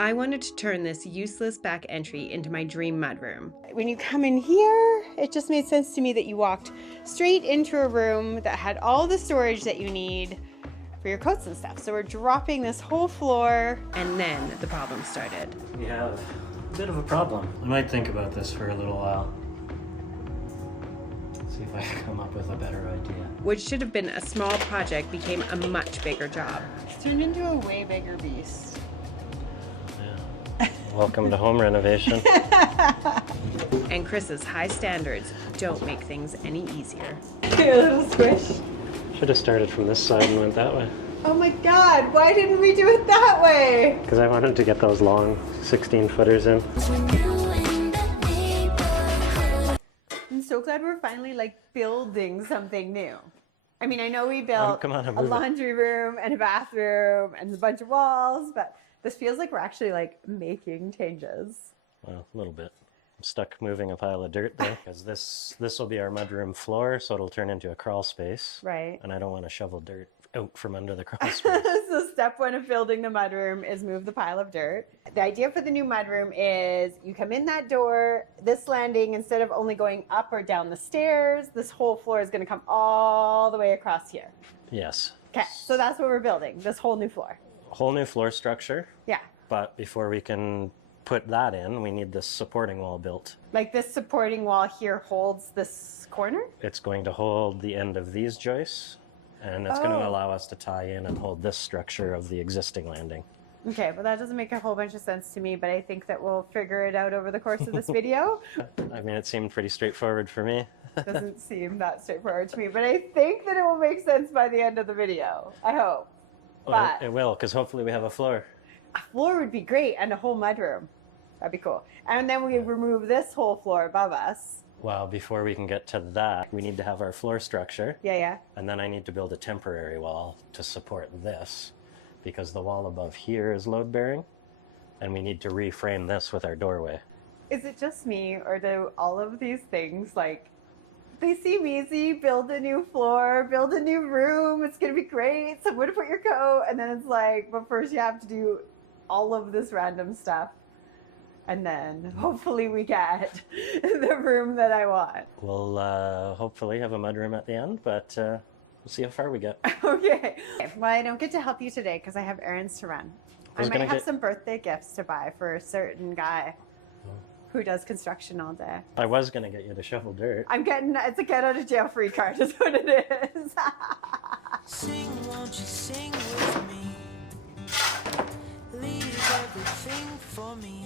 I wanted to turn this useless back entry into my dream mudroom. When you come in here, it just made sense to me that you walked straight into a room that had all the storage that you need for your coats and stuff. So we're dropping this whole floor, and then the problem started. We have a bit of a problem. I might think about this for a little while. See if I can come up with a better idea. What should have been a small project became a much bigger job. It's turned into a way bigger beast. Welcome to home renovation. And Chris's high standards don't make things any easier. A little squish. Should have started from this side and went that way. Oh my god, why didn't we do it that way? Because I wanted to get those long 16-footers in. I'm so glad we're finally like building something new. I mean, I know we built a laundry room and a bathroom and a bunch of walls, but this feels like we're actually like making changes. Well, a little bit. I'm stuck moving a pile of dirt there because this will be our mudroom floor, so it'll turn into a crawl space. Right. And I don't want to shovel dirt out from under the crawl space. So step one of building the mudroom is move the pile of dirt. The idea for the new mudroom is you come in that door, this landing, instead of only going up or down the stairs, this whole floor is going to come all the way across here. Yes. Okay, so that's what we're building, this whole new floor. Whole new floor structure. Yeah. But before we can put that in, we need this supporting wall built. Like this supporting wall here holds this corner? It's going to hold the end of these joists, and it's going to allow us to tie in and hold this structure of the existing landing. Okay, well that doesn't make a whole bunch of sense to me, but I think that we'll figure it out over the course of this video. I mean, it seemed pretty straightforward for me. Doesn't seem that straightforward to me, but I think that it will make sense by the end of the video. I hope. Well, it will, because hopefully we have a floor. A floor would be great, and a whole mudroom. That'd be cool. And then we remove this whole floor above us. Well, before we can get to that, we need to have our floor structure. Yeah. And then I need to build a temporary wall to support this, because the wall above here is load bearing, and we need to reframe this with our doorway. Is it just me, or do all of these things, like, they seem easy? Build a new floor, build a new room, it's gonna be great, somewhere to put your coat, and then it's like, but first you have to do all of this random stuff, and then hopefully we get the room that I want. We'll hopefully have a mudroom at the end, but we'll see how far we get. Okay. Well, I don't get to help you today because I have errands to run. I might have some birthday gifts to buy for a certain guy who does construction all day. I was going to get you to shovel dirt. It's a get out of jail free card is what it is. Sing, won't you sing with me? Leave everything for me.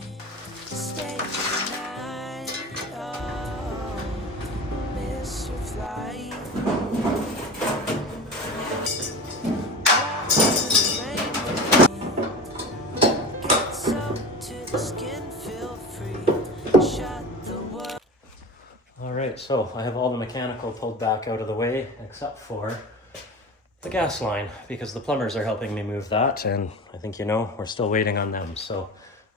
Stay tonight. Oh, miss your flight. Get soaked to the skin, feel free. Alright, so I have all the mechanical pulled back out of the way, except for the gas line, because the plumbers are helping me move that, and I think you know, we're still waiting on them. So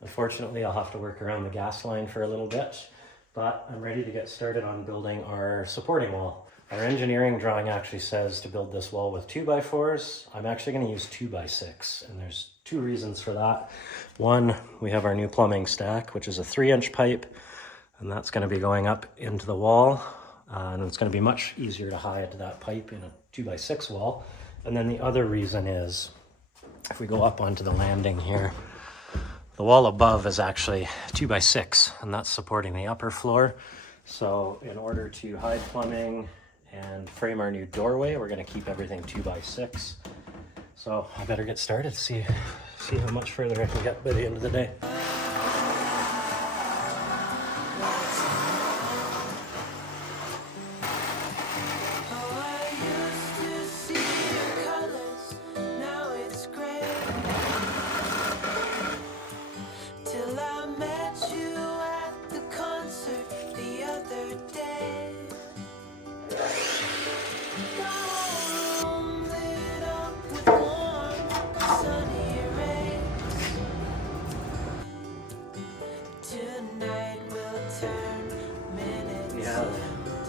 unfortunately, I'll have to work around the gas line for a little bit, but I'm ready to get started on building our supporting wall. Our engineering drawing actually says to build this wall with 2x4s. I'm actually going to use 2x6, and there's two reasons for that. One, we have our new plumbing stack, which is a 3-inch pipe, and that's going to be going up into the wall, and it's going to be much easier to hide that pipe in a 2x6 wall. And then the other reason is, if we go up onto the landing here, the wall above is actually 2x6, and that's supporting the upper floor. So in order to hide plumbing and frame our new doorway, we're going to keep everything 2x6. So I better get started, see how much further I can get by the end of the day.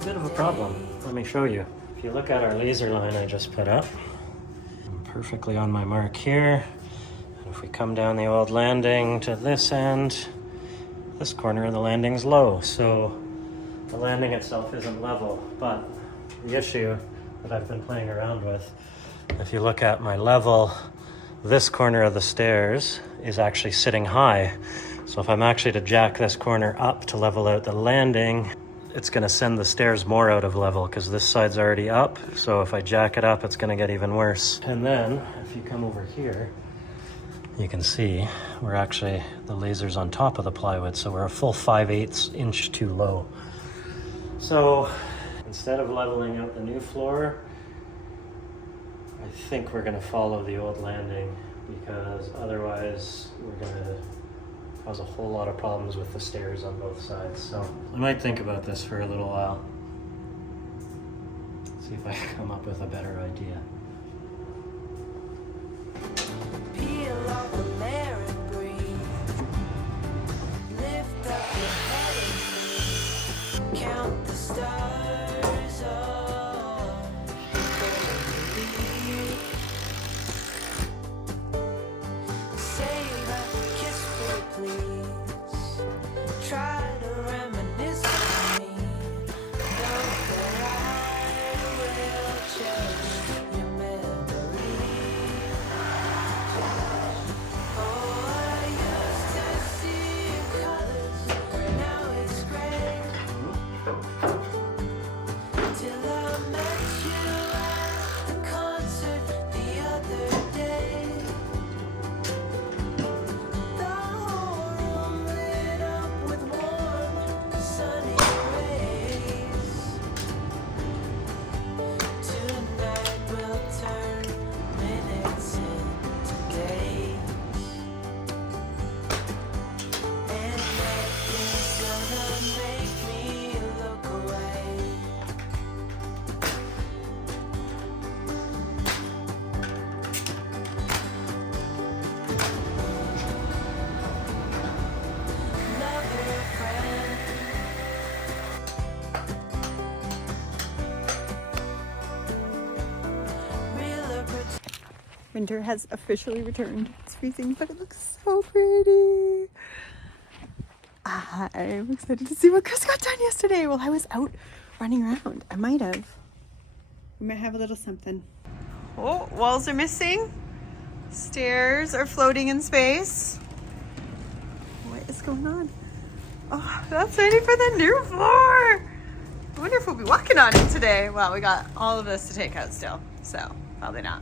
Bit of a problem. Let me show you. If you look at our laser line I just put up, I'm perfectly on my mark here. And if if we come down the old landing to this end, this corner of the landing's low, so the landing itself isn't level. But the issue that I've been playing around with, if you look at my level, this corner of the stairs is actually sitting high. So if I'm actually to jack this corner up to level out the landing, it's going to send the stairs more out of level because this side's already up. So if I jack it up, it's going to get even worse. And then if you come over here, you can see we're actually, the laser's on top of the plywood, so we're a full 5/8 inch too low. So instead of leveling out the new floor, I think we're gonna follow the old landing, because otherwise we're gonna cause a whole lot of problems with the stairs on both sides. So I might think about this for a little while. See if I can come up with a better idea. Peel off the layer and breathe. Lift up your head and breathe. Count the stars. Oh, believe. Save a kiss for me, please. Try to reminisce with me. Know that I will cherish your memory. Oh, I used to see colors, now it's gray. Till I met you at the concert the other day. The whole room lit up with warm, sunny rays. Tonight we'll turn minutes into days. And nothing's gonna make me look away. Lover, friend. Real or pretend. Winter has officially returned. It's freezing, but it looks so pretty. I'm excited to see what Chris got done yesterday while I was out running around. I might have. We might have a little something. Oh, walls are missing. Stairs are floating in space. What is going on? Oh, that's ready for the new floor. I wonder if we'll be walking on it today. Well, we got all of this to take out still, so probably not.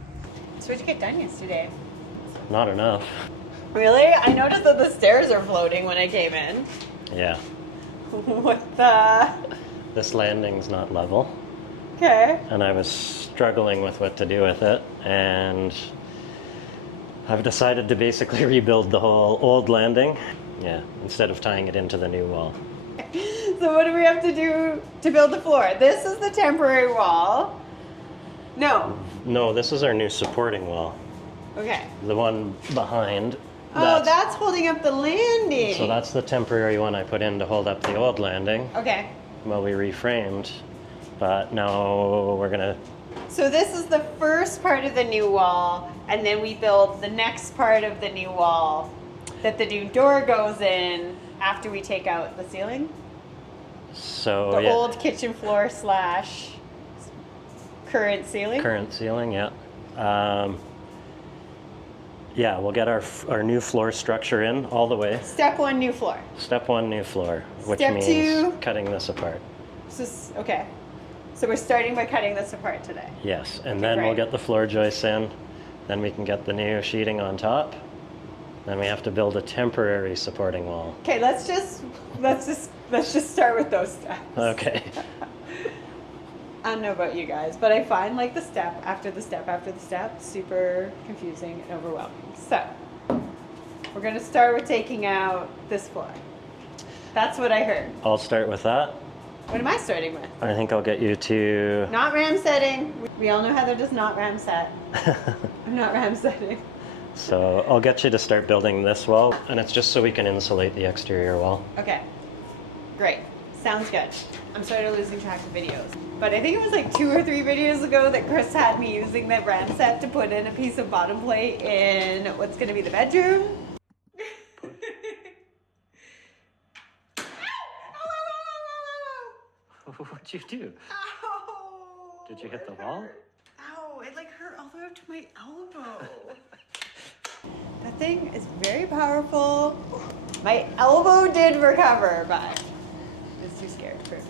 So what'd you get done yesterday? Not enough. Really? I noticed that the stairs are floating when I came in. Yeah, What the? this landing's not level, Okay. and I was struggling with what to do with it, and I've decided to basically rebuild the whole old landing, yeah, instead of tying it into the new wall. So what do we have to do to build the floor? This is the temporary wall. No. No, this is our new supporting wall. Okay. The one behind. Oh, that's holding up the landing. So that's the temporary one I put in to hold up the old landing Okay. while we reframed. But now we're gonna, So this is the first part of the new wall, and then we build the next part of the new wall that the new door goes in after we take out the ceiling. so The yeah, old kitchen floor slash current ceiling. current ceiling, yeah. Yeah, we'll get our new floor structure in all the way. Step one, new floor. Step one, new floor, which Step means two. cutting this apart. Okay. So we're starting by cutting this apart today. Yes, and then we'll great. get the floor joists in. Then we can get the new sheeting on top. Then we have to build a temporary supporting wall. Okay, let's just start with those steps. Okay. I don't know about you guys, but I find like the step after the step after the step super confusing and overwhelming. So we're gonna start with taking out this floor. That's what I heard. I'll start with that. What am I starting with? I think I'll get you to. Not ram setting. We all know Heather does not ram set. I'm not ram setting. So I'll get you to start building this wall, and it's just so we can insulate the exterior wall. Okay. Great. Sounds good. I'm sort of losing track of videos. But I think it was like 2 or 3 videos ago that Chris had me using the RAM set to put in a piece of bottom plate in what's going to be the bedroom. What'd you do? Ow! Did you hit the wall? Ow, it like hurt all the way up to my elbow. That thing is very powerful. My elbow did recover, but it's too scared for me.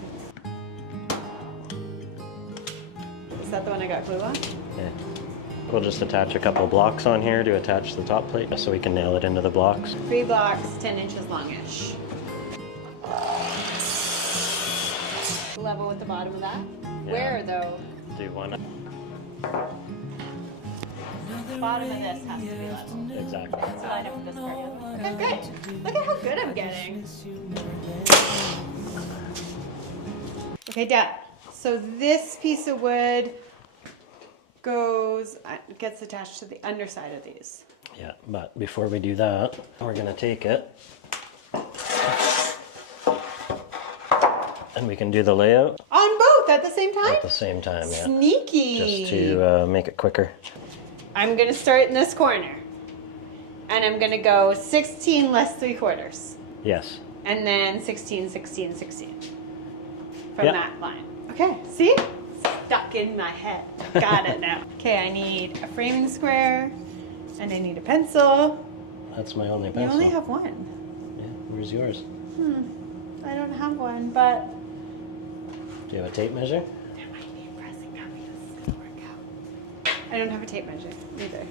Is that the one I got glue on? Yeah. We'll just attach a couple blocks on here to attach the top plate so we can nail it into the blocks. 3 blocks, 10 inches longish. Level with the bottom of that? Yeah. Where though? Do one. The bottom of this has to be level. Exactly. So line up with this part. Okay, great. Look at how good I'm getting. Okay, done. So this piece of wood gets attached to the underside of these. Yeah, but before we do that, we're gonna take it and we can do the layout On both at the same time? at the same time, yeah. Sneaky. Just to make it quicker. I'm gonna start in this corner. And I'm gonna go 16 less 3/4. Yes. And then 16, 16, 16. From Yep. that line. Okay, see? Stuck in my head. Got it now. Okay, I need a framing square. And I need a pencil. That's my only You pencil. only have one. Yeah, where's yours? I don't have one, but Do you have a tape measure? there might be a pressing copy. This is gonna work out. I don't have a tape measure either.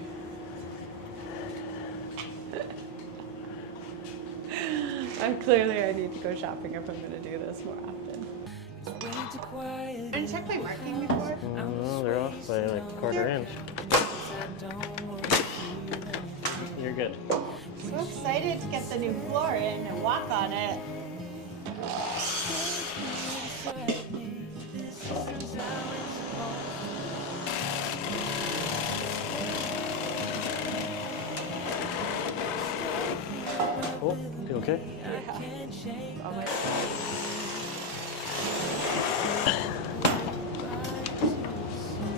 Clearly I need to go shopping if I'm gonna do this more often. And check my marking before. Oh, they're off by like a quarter inch. You're good. So excited to get the new floor in and walk on it. Oh, you okay? Oh my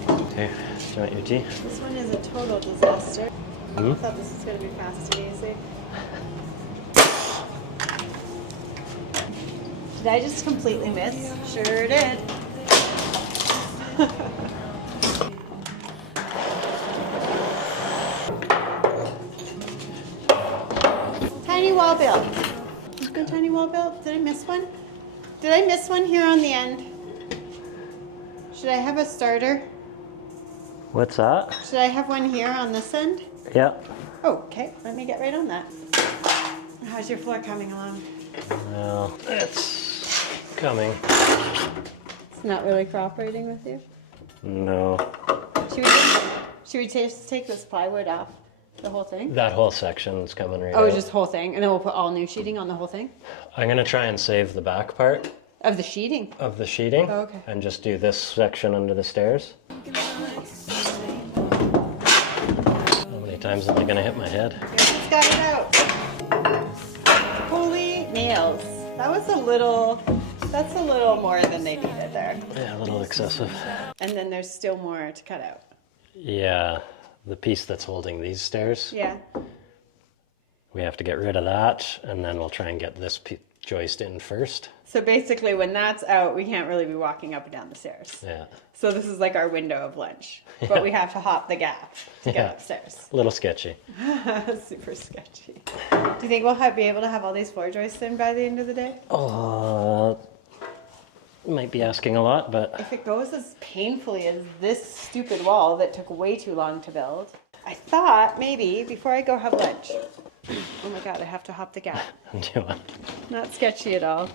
Okay, do you want your tea? This one is a total disaster. Hmm? I thought this was going to be fast and easy. Did I just completely miss? Sure did. Tiny wall build. Is there a tiny wall build? Did I miss one? Did I miss one here on the end? Should I have a starter? What's that? Should I have one here on this end? Yeah. Oh, okay. Let me get right on that. How's your floor coming along? Well, it's coming. It's not really cooperating with you. No. Should we just take this plywood off the whole thing? That whole section's coming right Oh, out. just whole thing, and then we'll put all new sheeting on the whole thing I'm gonna try and save the back part of the sheeting. of the sheeting. Oh, okay. And just do this section under the stairs. How many times am I gonna hit my head? Just got it out. Holy nails! That's a little more than they needed there. Yeah, a little excessive. And then there's still more to cut out. Yeah, the piece that's holding these stairs. Yeah. We have to get rid of that, and then we'll try and get this joist in first. So basically, when that's out, we can't really be walking up and down the stairs. Yeah. So this is like our window of lunch, but we have to hop the gap to get Yeah. upstairs. A little sketchy. Super sketchy. Do you think we'll be able to have all these floor joists in by the end of the day? Might be asking a lot, but If it goes as painfully as this stupid wall that took way too long to build, I thought maybe before I go have lunch. Oh my God, I have to hop the gap. do it. Not sketchy at all.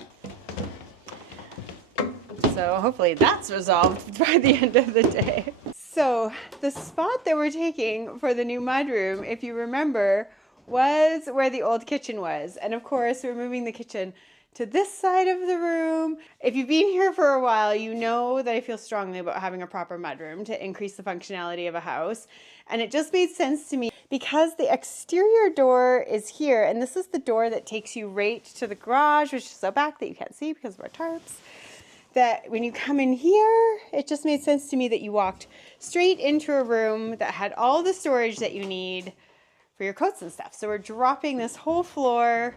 So hopefully that's resolved by the end of the day. So the spot that we're taking for the new mudroom, if you remember, was where the old kitchen was. And of course, we're moving the kitchen to this side of the room. If you've been here for a while, you know that I feel strongly about having a proper mudroom to increase the functionality of a house. And it just made sense to me because the exterior door is here, and this is the door that takes you right to the garage, which is out back that you can't see because of our tarps. That when you come in here, it just made sense to me that you walked straight into a room that had all the storage that you need for your coats and stuff. So we're dropping this whole floor.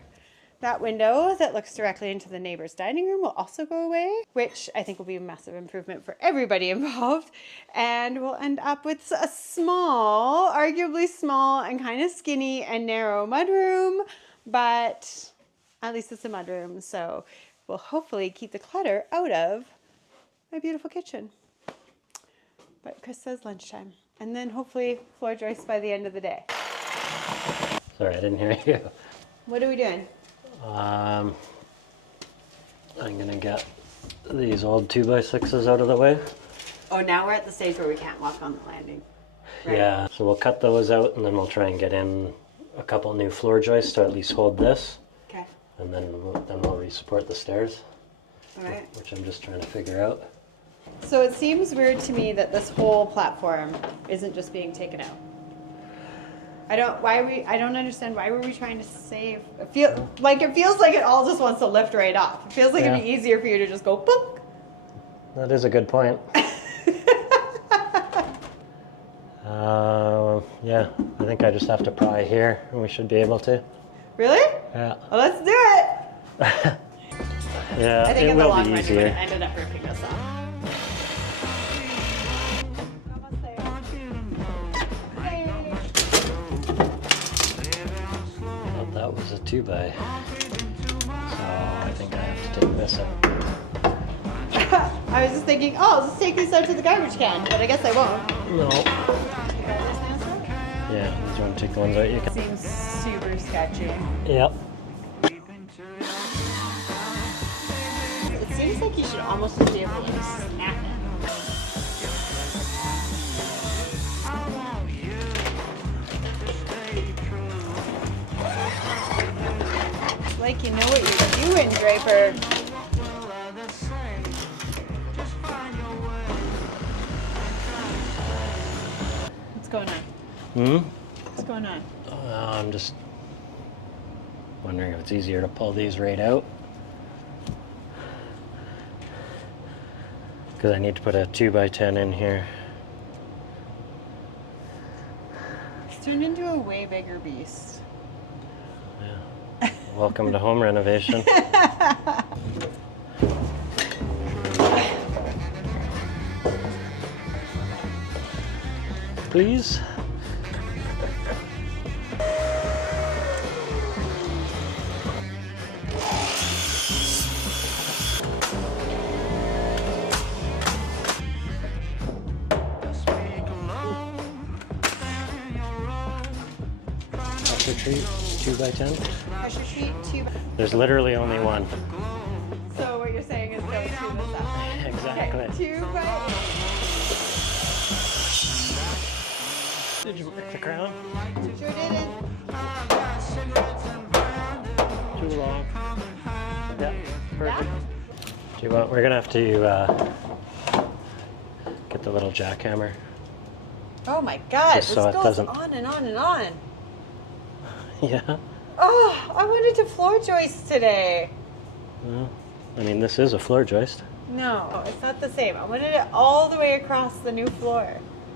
That window that looks directly into the neighbor's dining room will also go away, which I think will be a massive improvement for everybody involved. And we'll end up with a small, arguably small and kind of skinny and narrow mudroom, but at least it's a mudroom. So we'll hopefully keep the clutter out of my beautiful kitchen. But Chris says lunchtime. And then hopefully floor joist by the end of the day. Sorry, I didn't hear you. What are we doing? I'm gonna get these old 2x6s out of the way. Oh, now we're at the stage where we can't walk on the landing. Right? Yeah, so we'll cut those out and then we'll try and get in a couple new floor joists to at least hold this. Okay. And then we'll re-support the stairs, All right. which I'm just trying to figure out. So it seems weird to me that this whole platform isn't just being taken out. I don't understand why were we trying to save. It feels like it all just wants to lift right off. It feels like it'd be easier for you to just go boop. That is a good point. Yeah, I think I just have to pry here and we should be able to. Really? Yeah. Well, let's do it. Yeah, I think it in the will long be run, you're easier. gonna ended up ripping this off. Well, that was a 2x. So I think I have to take this out. I was just thinking, oh, I'll just take these out to the garbage can, but I guess I won't. No. Yeah, do you want to take the ones out? You can. Seems super sketchy. Yep. It seems like you should almost be able to snap it. It's like you know what you're doing, Draper. What's going on? What's going on? I'm just wondering if it's easier to pull these right out. Because I need to put a 2x10 in here. It's turned into a way bigger beast. Yeah. Welcome to home renovation. Please. Pressure treat, 2x10. Pressure sheet, 2 There's literally only one. So what you're saying is don't screw this up. Exactly. Okay, 2 by... Did you mark the crown? Sure didn't. Too long. Yeah, perfect. Do you want? We're gonna have to get the little jackhammer. Oh my god, Just this so it goes doesn't- on and on and on. Yeah. Oh, I wanted to floor joist today. Well, I mean, this is a floor joist. No, it's not the same. I wanted it all the way across the new floor.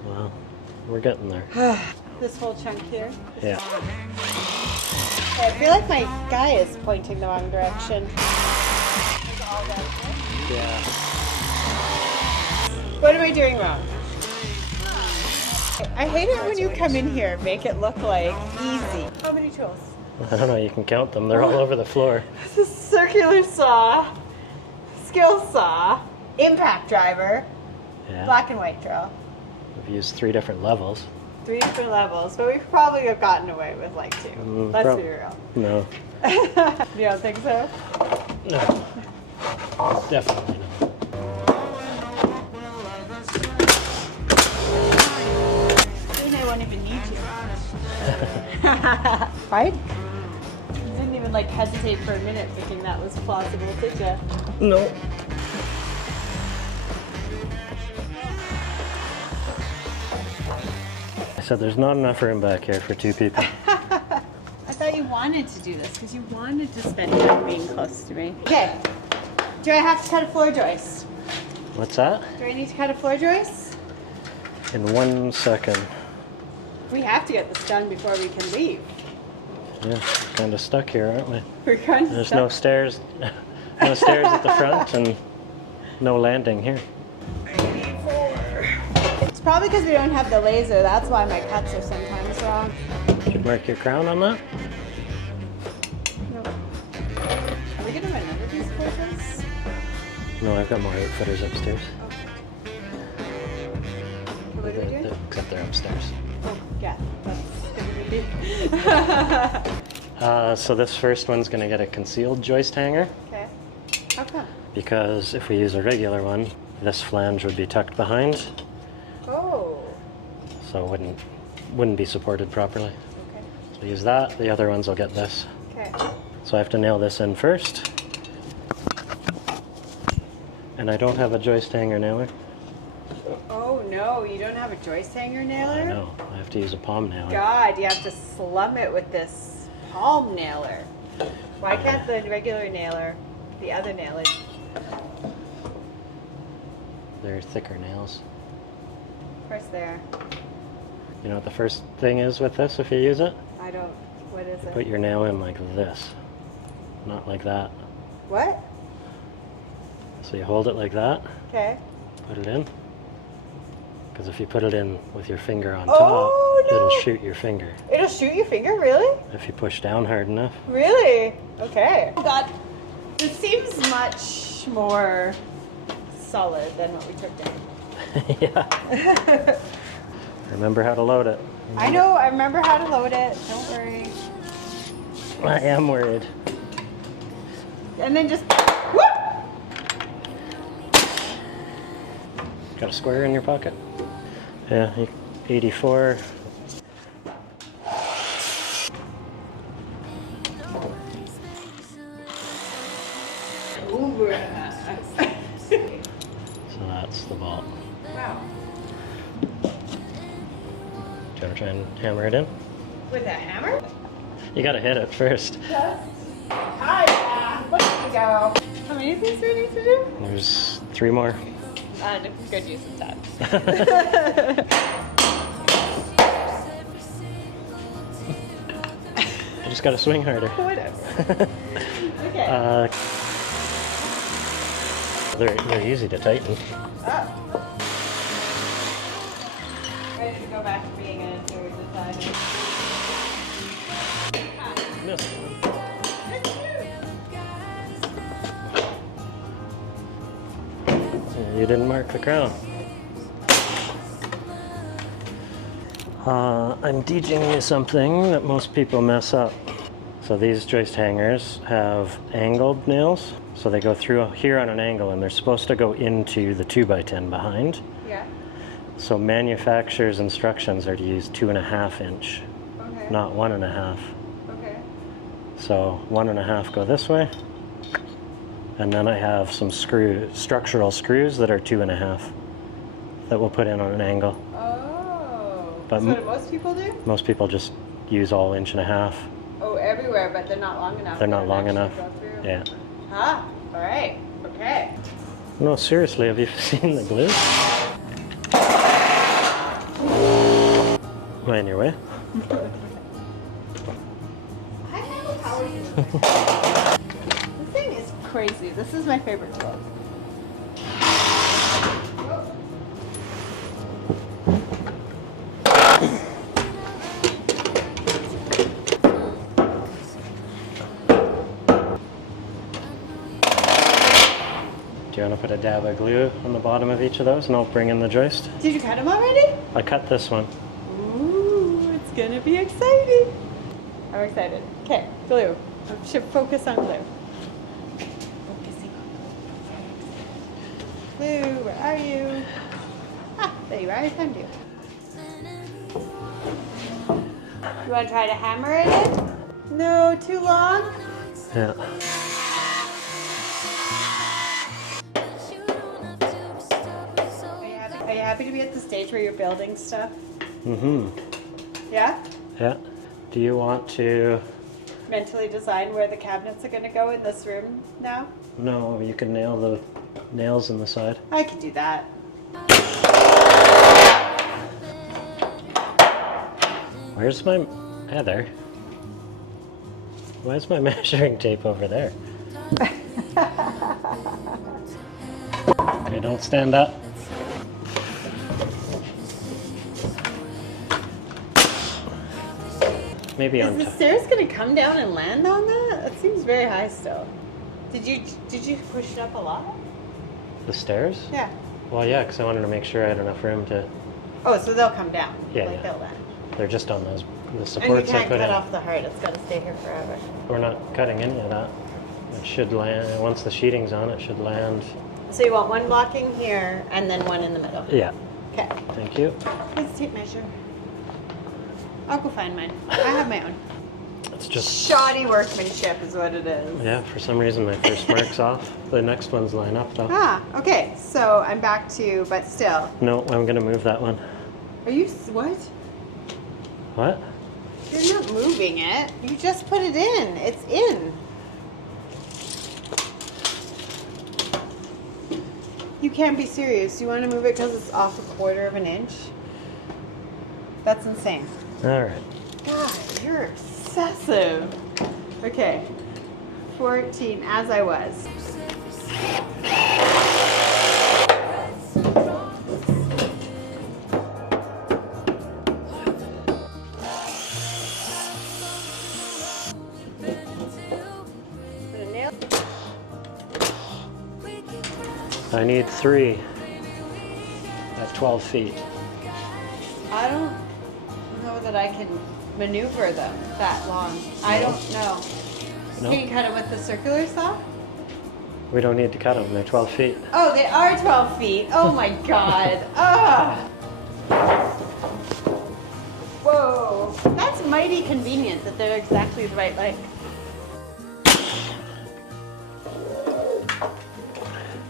Well, we're getting there. This whole chunk here. Yeah. I feel like my guy is pointing the wrong direction. Yeah. What am I doing wrong? I hate it when you come in here and make it look like easy. How many tools? I don't know. You can count them. They're all over the floor. This is circular saw, skill saw, impact driver, Yeah. black and white drill. We've used 3 different levels. 3 different levels, but we probably have gotten away with like 2. Let's be real. No. You don't think so? No. Definitely not. Soon I won't even need to. Right? You didn't even like hesitate for a minute thinking that was plausible, did you? No. said, there's not enough room back here for 2 people. I thought you wanted to do this because you wanted to spend time being close to me. Okay. Do I have to cut a floor joist? What's that? Do I need to cut a floor joist? In 1 second. We have to get this done before we can leave. Yeah, we're kind of stuck here, aren't we? We're kind of There's no stairs, no stairs at the front and no landing here. It's probably because we don't have the laser. That's why my cuts are sometimes wrong. Should mark your crown on that. Nope. Are we gonna run under these courses? No, I've got more outfitters upstairs. What are we doing? Except they're upstairs. Oh, yeah. That's gonna be. So this first one's going to get a concealed joist hanger, Okay. How come? because if we use a regular one, this flange would be tucked behind, Oh. so it wouldn't be supported properly. Okay. So use that. The other ones will get this. Okay. So I have to nail this in first. And I don't have a joist hanger nailer. Oh no, you don't have a joist hanger nailer? I know. I have to use a palm nailer. God, you have to slum it with this palm nailer. Why can't the regular nailer, the other nailer? They're thicker nails. Of course they are. You know what the first thing is with this if you use it? I don't. What is it? Put your nail in like this. Not like that. What? So you hold it like that, Okay. put it in. Because if you put it in with your finger on Oh, top, no. it'll shoot your finger. It'll shoot your finger, really? If you push down hard enough. Really? Okay. Oh God, this seems much more solid than what we took down. Yeah. Remember how to load it. I know. I remember how to load it. Don't worry. I am worried. And then just. Whoop! Got a square in your pocket? Yeah, 84. So that's the bolt. Wow. Do you want to try and hammer it in? With a hammer? You gotta hit it first. Hi, look at you go. How many of these do we need to do? There's 3 more. And good use of time. You just gotta swing harder. Whatever. Okay. They're easy to tighten. Oh. Ready to go back to being an interior designer. Missed. You didn't mark the crown. I'm teaching you something that most people mess up. So these joist hangers have angled nails. So they go through here on an angle and they're supposed to go into the 2x10 behind. Yeah. So manufacturer's instructions are to use 2.5 inch, Okay. not 1.5. Okay. So 1.5 go this way. And then I have some structural screws that are 2.5 that we'll put in on an angle. Oh. But That's what most people do? Most people just use all 1.5 inch. Oh, everywhere, but they're not long enough. They're to not long actually enough. go through. Yeah. Ah, all right. Okay. No, seriously, have you seen the glue? Am I in your way? I know how are you? This thing is crazy. This is my favorite glove. Do you want to put a dab of glue on the bottom of each of those and I'll bring in the joist? Did you cut them already? I cut this one. Ooh, it's gonna be exciting. I'm excited. Okay, glue. I should focus on glue. Focusing on glue. Glue, where are you? Ah, there you are. I found you. You want to try to hammer it in? No, too long? Yeah. Are you happy to be at the stage where you're building stuff? Mm-hmm. Yeah? Yeah. Do you want to? Mentally design where the cabinets are going to go in this room now? No, you can nail the nails in the side. I can do that. Where's my Heather? Why is my measuring tape over there? Okay, don't stand up. Maybe Is on the top. stairs going to come down and land on that? That seems very high still. Did you push it up a lot? The stairs? Yeah. Well, yeah, because I wanted to make sure I had enough room to. Oh, so they'll come down. Yeah, Like yeah. they'll land. They're just on those the And you supports I can't put cut in. off the heart. It's got to stay here forever. We're not cutting any of that. It should land once the sheeting's on. It should land. So you want one blocking here and then one in the middle. Yeah. Okay. Thank you. Please tape measure. I'll go find mine. I have my own. It's just. Shoddy workmanship is what it is. Yeah. For some reason, my first mark's off. The next ones line up though. Ah, okay. So I'm back to, but still. No, I'm gonna move that one. Are you, what? What? You're not moving it. You just put it in. It's in. You can't be serious. You want to move it because it's off 1/4 of an inch? That's insane. All right. God, you're obsessive. Okay. 14, as I was. Put a nail. I need 3 at 12 feet. I don't know that I can maneuver them that long. I don't know. No? Can you cut them with the circular saw? We don't need to cut them. They're 12 feet. Oh, they are 12 feet. Oh my god. Ah. Whoa. That's mighty convenient that they're exactly the right length.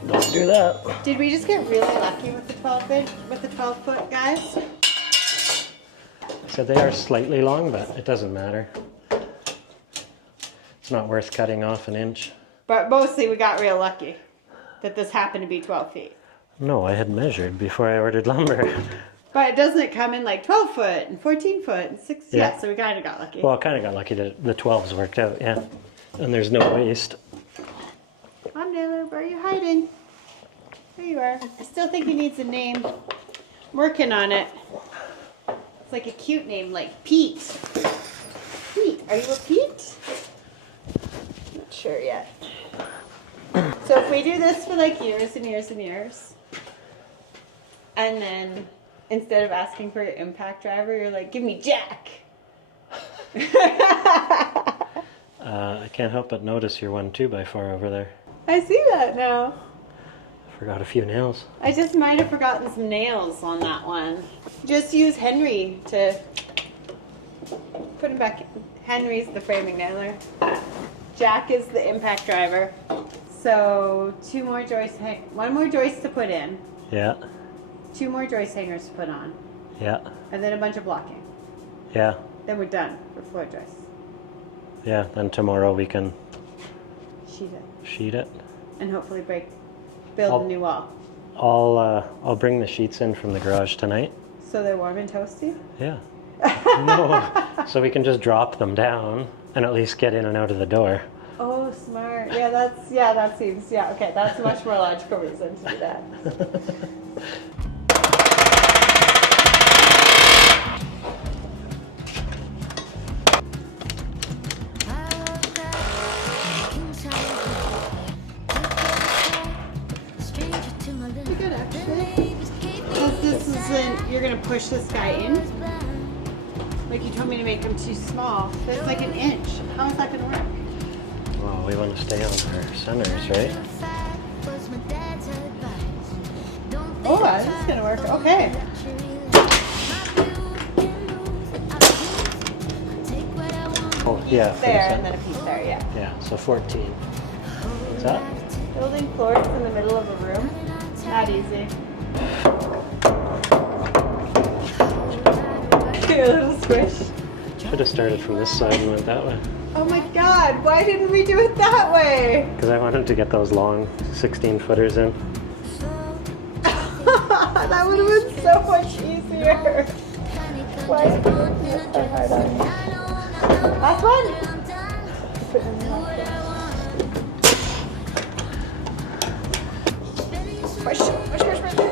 Don't do that. Did we just get really lucky with the 12-foot guys? So they are slightly long, but it doesn't matter. It's not worth cutting off an inch. But mostly we got real lucky that this happened to be 12 feet. No, I had measured before I ordered lumber. But doesn't it come in like 12 foot and 14 foot and 6? Yeah. Yeah, so we kind of got lucky. Well, I kind of got lucky that the 12s worked out, yeah. And there's no waste. Come on, Taylor, where are you hiding? There you are. I still think he needs a name. I'm working on it. It's like a cute name, like Pete. Pete, are you a Pete? Not sure yet. So if we do this for like years and years and years, and then instead of asking for your impact driver, you're like, give me Jack. I can't help but notice your 1 2x4 over there. I see that now. Forgot a few nails. I just might have forgotten some nails on that one. Just use Henry to put him back. Henry's the framing nailer. Jack is the impact driver. So 2 more joist, 1 more joist to put in, Yeah, 2 more joist hangers to put on, yeah, and then a bunch of blocking. yeah, Then we're done for floor joists. yeah. Then tomorrow we can Sheet it. sheet it. And hopefully build a new wall. I'll bring the sheets in from the garage tonight. So they're warm and toasty? Yeah. No, so we can just drop them down and at least get in and out of the door. Oh, smart. Yeah, that seems, okay, that's a much more logical reason to do that. Pretty good, actually. Because this isn't, you're going to push this guy in. Like you told me to make them too small. That's like an inch. How is that going to work? Well, we want to stay on our centers, right? Oh, this is going to work. Okay. Oh, yeah. for the There, cen- and then a piece there, yeah. Yeah, so 14. What's that? Building floors in the middle of a room. Not easy. a little squish. Should have started from this side and went that way. Oh my god, why didn't we do it that way? Because I wanted to get those long 16-footers in. That would have been so much easier. Why did you do it so hard on me? Last one. Push, push, push, push.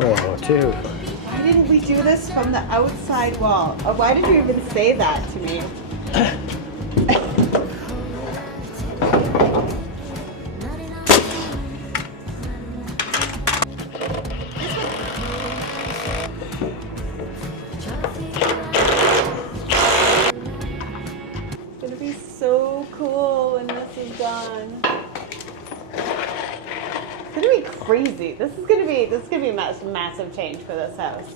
Oh, two. Why didn't we do this from the outside wall? Or why did you even say that to me? It's gonna be so cool when this is done. It's gonna be crazy. This is gonna be a massive change for this house.